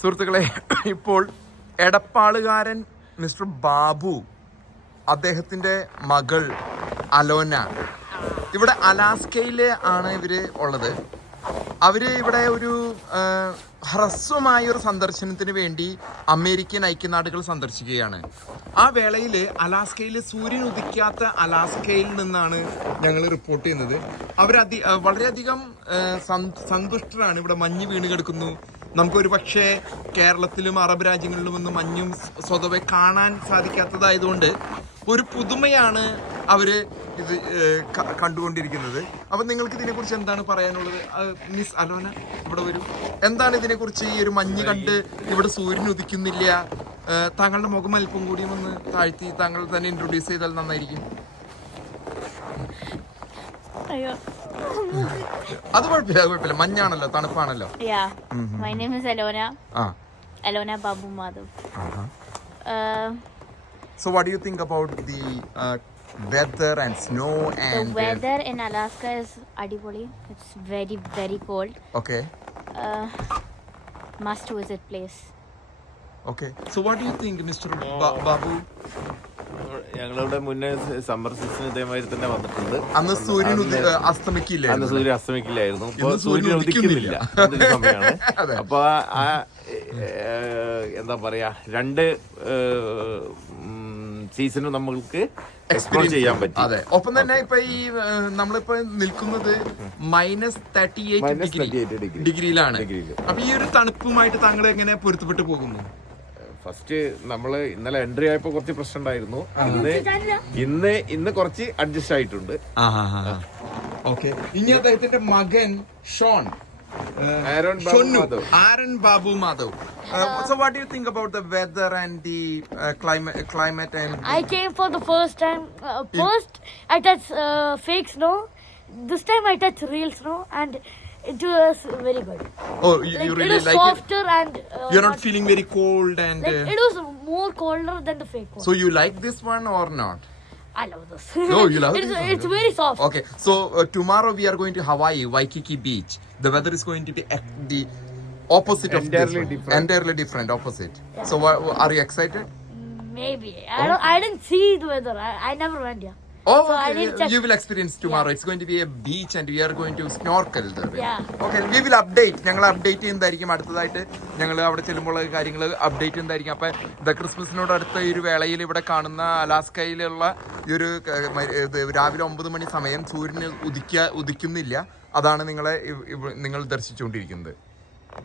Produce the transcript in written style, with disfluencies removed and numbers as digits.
സുഹൃത്തുക്കളെ, ഇപ്പോൾ എടപ്പാളുകാരൻ മിസ്റ്റർ ബാബു, അദ്ദേഹത്തിൻ്റെ മകൾ അലോന ഇവിടെ അലാസ്കയിൽ ആണ് ഇവർ ഉള്ളത്. അവർ ഇവിടെ ഒരു ഹ്രസ്വമായൊരു സന്ദർശനത്തിന് വേണ്ടി അമേരിക്കൻ ഐക്യനാടുകൾ സന്ദർശിക്കുകയാണ്. ആ വേളയിൽ അലാസ്കയിൽ സൂര്യൻ ഉദിക്കാത്ത അലാസ്കയിൽ നിന്നാണ് ഞങ്ങൾ റിപ്പോർട്ട് ചെയ്യുന്നത്. വളരെയധികം സന്തുഷ്ടരാണ്. ഇവിടെ മഞ്ഞ് വീണ് കിടക്കുന്നു. നമുക്കൊരു പക്ഷേ കേരളത്തിലും അറബ് രാജ്യങ്ങളിലും ഒന്നും മഞ്ഞും സ്വതവേ കാണാൻ സാധിക്കാത്തതായതുകൊണ്ട് ഒരു പുതുമയാണ് അവർ ഇത് കണ്ടുകൊണ്ടിരിക്കുന്നത്. അപ്പം നിങ്ങൾക്ക് ഇതിനെക്കുറിച്ച് എന്താണ് പറയാനുള്ളത്? മിസ് അലോന ഇവിടെ വരും. എന്താണ് ഇതിനെക്കുറിച്ച്? ഈ ഒരു മഞ്ഞ് കണ്ട് ഇവിടെ സൂര്യൻ ഉദിക്കുന്നില്ല. താങ്കളുടെ മുഖം അല്പം കൂടിയും ഒന്ന് താഴ്ത്തി താങ്കൾ തന്നെ ഇൻട്രൊഡ്യൂസ് ചെയ്താൽ നന്നായിരിക്കും. അത് കുഴപ്പമില്ല, മഞ്ഞാണല്ലോ, തണുപ്പാണല്ലോ. My name is Alona. Alona Babu Madhav. So what do you think about the weather and snow and the weather in Alaska is adipoli. It's very very cold. Okay. Must visit place. Okay. So what do you think, Mr. Babu? ഞങ്ങളുടെ മുന്നേ summer season ഇതേമാതിരി തന്നെ വന്നിട്ടുണ്ട്. അന്ന് സൂര്യൻ അസ്തമിക്കില്ലായിരുന്നു. അന്ന് സൂര്യൻ അസ്തമിക്കില്ലായിരുന്നു. ഇപ്പോൾ സൂര്യൻ ഉദിക്കുന്നില്ല സമയമാണ്. അപ്പൊ എന്താ പറയാ, രണ്ട് സീസണും നമ്മൾക്ക് എക്സ്പ്ലോർ ചെയ്യാൻ പറ്റും. അതെ. ഒപ്പം തന്നെ ഇപ്പൊ ഈ നമ്മളിപ്പോ നിൽക്കുന്നത് -38 ഡിഗ്രിയിലാണ്. അപ്പൊ ഈ ഒരു തണുപ്പുമായിട്ട് താങ്കൾ എങ്ങനെ പൊരുത്തപ്പെട്ടു പോകുന്നു? ഫസ്റ്റ് നമ്മള് ഇന്നലെ എൻട്രി ആയപ്പോ കുറച്ച് പ്രശ്നം ഉണ്ടായിരുന്നു. ഇന്ന് കുറച്ച് അഡ്ജസ്റ്റ് ആയിട്ടുണ്ട്. ഇനി അദ്ദേഹത്തിന്റെ മകൻ Sean, Aaron Babu Madhav. So what do you think about the weather and the climate and I came for the first time. First I touched fake snow. This time I touched real snow and it was very good. Oh, you really like it? It was softer and you're not feeling very cold and it was more colder than the fake one. So you like this one or not? I love this. No, you love it? It's very soft. Okay, so tomorrow we are going to Hawaii, Waikiki Beach. The weather is going to be the opposite of this one. Entirely different, opposite. Yeah. So are you excited? Maybe. I didn't see the weather. I never went here. Oh, so okay. You will experience tomorrow. It's going to be a beach and we are going to snorkel there. Yeah. Okay, we will update. ഞങ്ങൾ update ചെയ്യുന്നതായിരിക്കും. അടുത്തതായിട്ട് ഞങ്ങൾ അവിടെ ചെല്ലുമ്പോൾ കാര്യങ്ങൾ update ചെയ്യുന്നതായിരിക്കും. അപ്പം the ക്രിസ്മസിനോട് അടുത്ത ഈ ഒരു വേളയിൽ ഇവിടെ കാണുന്ന അലാസ്കയിലുള്ള ഈ ഒരു രാവിലെ 9 മണി സമയം സൂര്യന് ഉദിക്കുന്നില്ല. അതാണ് നിങ്ങൾ ദർശിച്ചുകൊണ്ടിരിക്കുന്നത്.